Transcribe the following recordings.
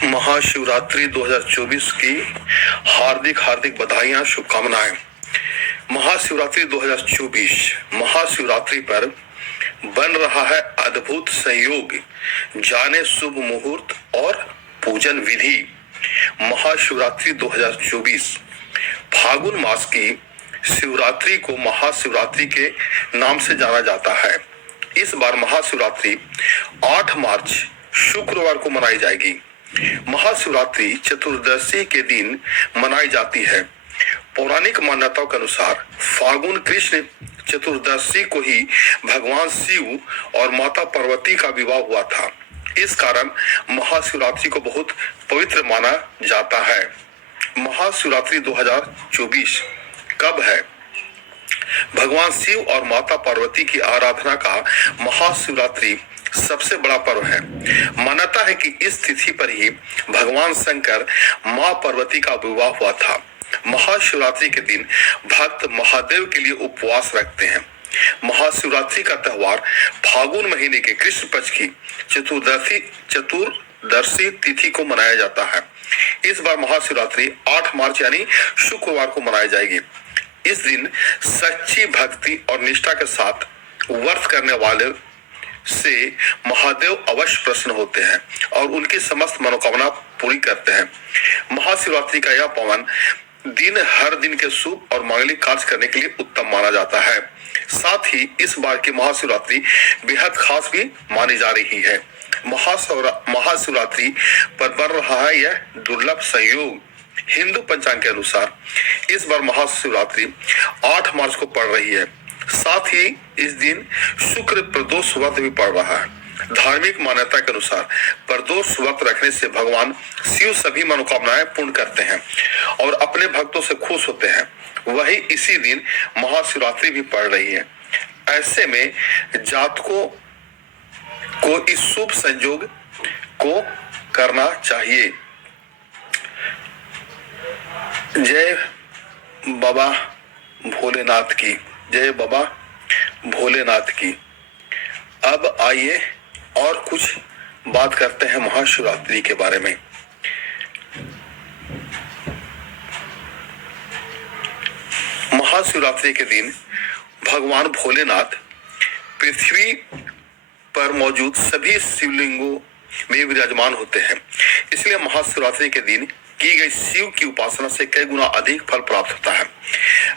महाशिवरात्रि 2024 की हार्दिक हार्दिक बधाइयां, शुभकामनाएं। महाशिवरात्रि 2024 महाशिवरात्रि पर बन रहा है अद्भुत संयोग, जाने शुभ मुहूर्त और पूजन विधि। महाशिवरात्रि 2024 फागुन मास की शिवरात्रि को महाशिवरात्रि के नाम से जाना जाता है। इस बार महाशिवरात्रि 8 मार्च शुक्रवार को मनाई जाएगी। महाशिवरात्रि चतुर्दशी के दिन मनाई जाती है। पौराणिक मान्यताओं के अनुसार फागुन कृष्ण चतुर्दशी को ही भगवान शिव और माता पार्वती का विवाह हुआ था। इस कारण महाशिवरात्रि को बहुत पवित्र माना जाता है। महाशिवरात्रि 2024 कब है? भगवान शिव और माता पार्वती की आराधना का महाशिवरात्रि सबसे बड़ा पर्व है। मान्यता है कि इस तिथि पर ही भगवान शंकर मां पार्वती का विवाह हुआ था। महाशिवरात्रि के दिन भक्त महादेव के लिए उपवास रखते हैं। महाशिवरात्रि का त्योहार फागुन महीने के कृष्ण पक्ष की चतुर्दशी तिथि को मनाया जाता है। इस बार महाशिवरात्रि 8 मार्च यानी शुक्रवार को मनाई जाएगी। इस दिन सच्ची भक्ति और निष्ठा के साथ व्रत करने वाले से महादेव अवश्य प्रसन्न होते हैं और उनकी समस्त मनोकामना पूरी करते हैं। महाशिवरात्रि का यह पावन दिन हर दिन के शुभ और मांगलिक कार्य करने के लिए उत्तम माना जाता है। साथ ही इस बार की महाशिवरात्रि बेहद खास भी मानी जा रही है। महाशिवरात्रि पर बन रहा है यह दुर्लभ संयोग। हिंदू पंचांग के अनुसार इस बार महाशिवरात्रि 8 मार्च को पड़ रही है। साथ ही इस दिन शुक्र प्रदोष व्रत भी पड़ रहा है। धार्मिक मान्यता के अनुसार प्रदोष व्रत रखने से भगवान शिव सभी मनोकामनाएं पूर्ण करते हैं और अपने भक्तों से खुश होते हैं। वही इसी दिन महाशिवरात्रि भी पड़ रही है। ऐसे में जातकों को इस शुभ संयोग को करना चाहिए। जय बाबा भोलेनाथ की, जय बाबा भोलेनाथ की। अब आइए और कुछ बात करते हैं महाशिवरात्रि के बारे में। महाशिवरात्रि के दिन भगवान भोलेनाथ पृथ्वी पर मौजूद सभी शिवलिंगों में विराजमान होते हैं। इसलिए महाशिवरात्रि के दिन की गई शिव की उपासना से कई गुना अधिक फल प्राप्त होता है।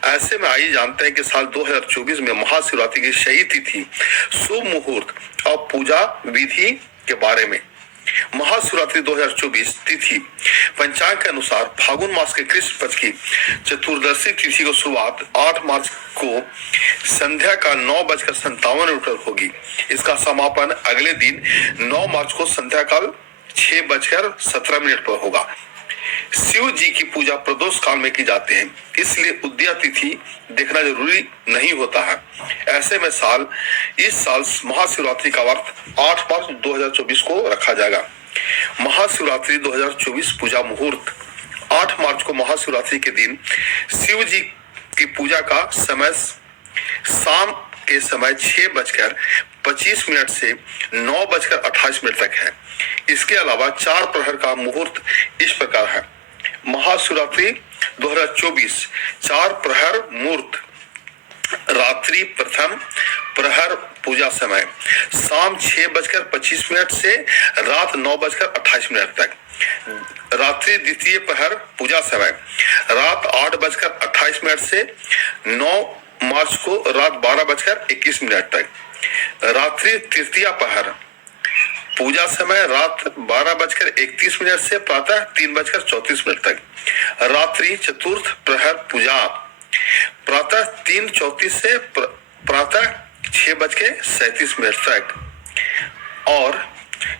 ऐसे में आइए जानते हैं कि साल 2024 में महाशिवरात्रि की सही तिथि, शुभ मुहूर्त और पूजा विधि के बारे में। महाशिवरात्रि 2024 तिथि पंचांग के अनुसार फागुन मास के कृष्ण पक्ष की चतुर्दशी तिथि को शुरुआत 8 मार्च को संध्या का 9:57 पर होगी। इसका समापन अगले दिन 9 मार्च को संध्या काल 6:17 पर होगा। शिव जी की पूजा प्रदोष काल में की जाती है, इसलिए उदया तिथि देखना जरूरी नहीं होता है। ऐसे में इस साल महाशिवरात्रि का व्रत 8 मार्च 2024 को रखा जाएगा। महाशिवरात्रि 2024 पूजा मुहूर्त 8 मार्च को महाशिवरात्रि के दिन शिव जी की पूजा का समय शाम के समय 6:25 से 9:28 तक है। इसके अलावा 4 प्रहर का मुहूर्त इस प्रकार है। महाशिवरात्रि 2024 4 प्रहर मुहूर्त: रात्रि प्रथम प्रहर पूजा समय शाम 6:25 से रात 9:28 तक। रात्रि द्वितीय प्रहर पूजा समय रात 8:28 से 9 मार्च को रात 12:21 तक। रात्रि तृतीय प्रहर पूजा समय रात 12:31 से प्रातः 3:34 तक। रात्रि चतुर्थ प्रहर पूजा प्रातः 3:34 से प्रातः 6:37 तक। और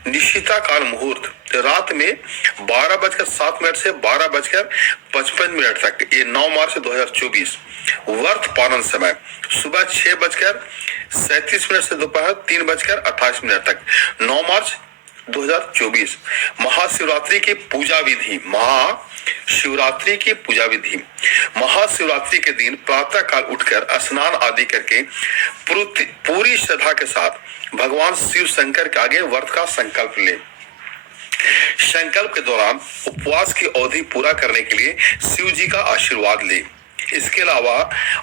निशिता काल मुहूर्त रात में 12:07 से 12:55 तक। ये 9 मार्च 2024। व्रत पालन समय सुबह 6:37 से दोपहर 3:28 तक। 9 मार्च 2024। महाशिवरात्रि की पूजा विधि। महाशिवरात्रि की पूजा विधि महाशिवरात्रि के दिन प्रातः काल उठकर स्नान आदि करके पूरी श्रद्धा के साथ भगवान शिव शंकर के आगे व्रत का संकल्प ले। संकल्प के दौरान उपवास की अवधि पूरा करने के लिए शिव जी का आशीर्वाद ले। इसके अलावा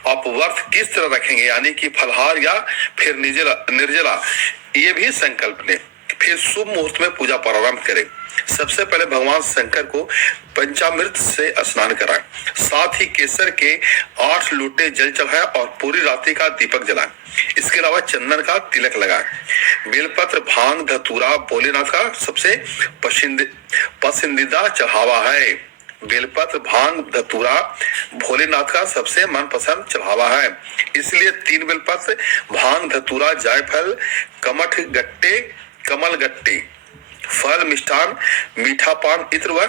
आप व्रत किस तरह रखेंगे, यानी कि फलहार या फिर निर्जला, ये भी संकल्प लें। फिर शुभ मुहूर्त में पूजा प्रारंभ करें। सबसे पहले भगवान शंकर को पंचामृत से स्नान कराएं, साथ ही केसर के 8 लोटे जल चढ़ाएं और पूरी रात्रि का दीपक जलाएं। इसके अलावा चंदन का तिलक लगाएं। बेलपत्र, भांग, धतूरा भोलेनाथ का सबसे पसंदीदा चढ़ावा है। बेलपत्र, भांग, धतूरा भोलेनाथ का सबसे मनपसंद चढ़ावा है, इसलिए 3 बेलपत्र, भांग, धतूरा, जायफल, कमठ गट्टे, कमल गट्टे, फल, मिष्ठान, मीठा पान, इत्र व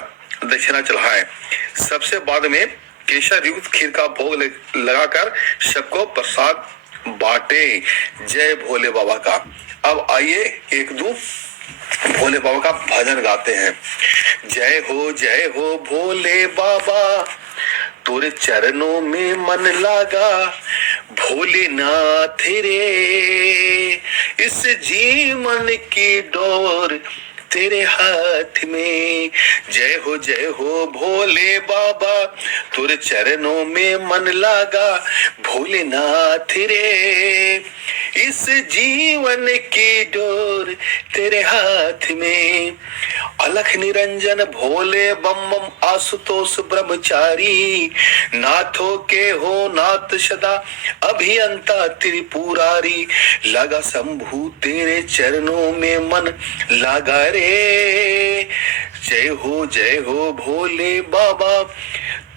दक्षिणा चढ़ाएं। सबसे बाद में केसर युक्त खीर का भोग लगाकर सबको प्रसाद बांटे। जय भोले बाबा का। अब आइए एक दो भोले बाबा का भजन गाते हैं। जय हो भोले बाबा, तोरे चरणों में मन लागा, भोलेनाथ रे, इस जीवन की डोर तेरे हाथ में। जय हो भोले बाबा, तोरे चरणों में मन लागा, भोलेनाथ रे, इस जीवन की डोर तेरे हाथ में। अलख निरंजन भोले बम बम, आशुतोष ब्रह्मचारी, नाथों के हो नाथ सदा, अभियंता त्रिपुरारी, लगा शंभु तेरे चरणों में मन लागा रे। जय हो भोले बाबा,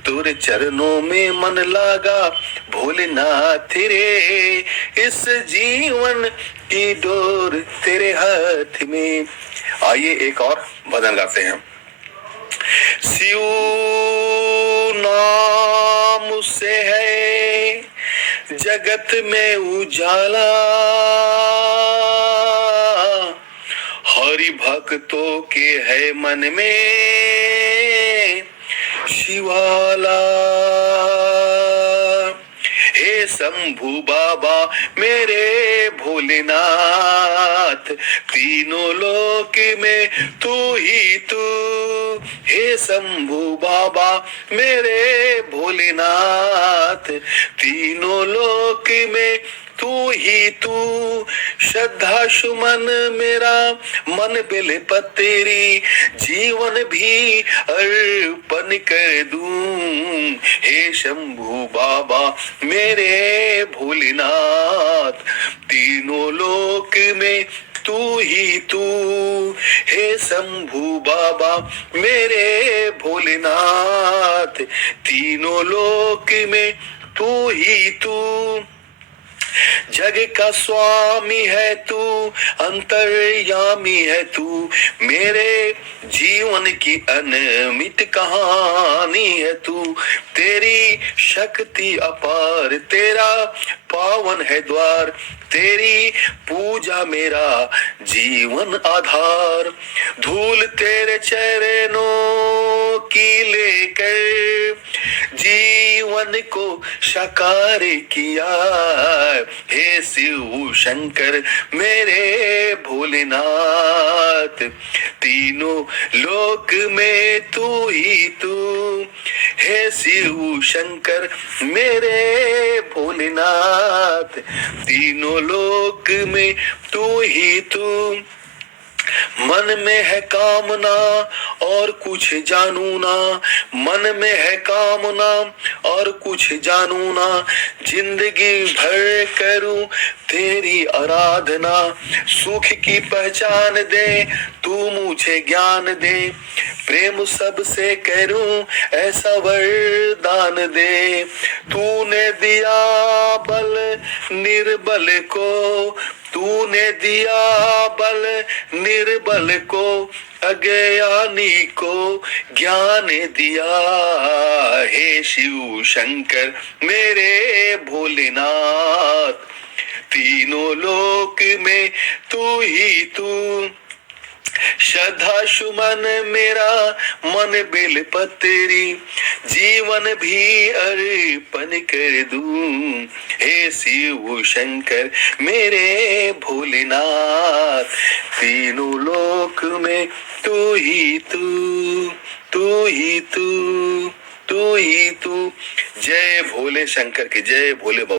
तोरे चरणों में मन लागा, भोलेनाथ रे, इस जीवन की डोर तेरे हाथ में। आइए एक और भजन गाते हैं। शिव नाम से है जगत में उजाला, हरि भक्तों के है मन में शिवाला। हे शंभु बाबा मेरे भोलेनाथ, तीनों लोक में तू ही तू। हे शंभु बाबा मेरे भोलेनाथ, तीनों लोक में तू ही तू। श्रद्धा सुमन मेरा मन बेले पतेरी, जीवन भी अर्पण कर दूं। हे शंभु बाबा मेरे भोलेनाथ, तीनों लोक में तू ही तू। हे शंभु बाबा मेरे भोलेनाथ, तीनों लोक में तू ही तू। जग का स्वामी है तू, अंतर्यामी है तू, मेरे जीवन की अनमित कहानी है तू। तेरी शक्ति अपार, तेरा पावन है द्वार, तेरी पूजा मेरा जीवन आधार। धूल तेरे चरणों की लेकर जीवन को साकार किया। हे शिव शंकर मेरे भोलेनाथ, तीनों लोक में तू ही तू। हे शिव शंकर मेरे भोलेनाथ, तीनों लोक में तू ही तू। मन में है कामना और कुछ जानू ना, मन में है कामना और कुछ जानू ना, जिंदगी भर करूं तेरी आराधना। सुख की पहचान दे तू मुझे ज्ञान दे, प्रेम सबसे करूं ऐसा वरदान दे। तूने दिया बल निर्बल को, तूने दिया बल निर्बल को, अज्ञानी को ज्ञान दिया। हे शिव शंकर मेरे भोलेनाथ, तीनों लोक में तू ही तू। श्रद्धा सुमन मेरा मन बेल पतरी जीवन भी अर्पण कर दूं। हे शिव शंकर मेरे भोलेनाथ, तीनों लोक में तू ही तू, तू ही तू, तू ही तू। जय भोले शंकर की, जय भोले बाबा।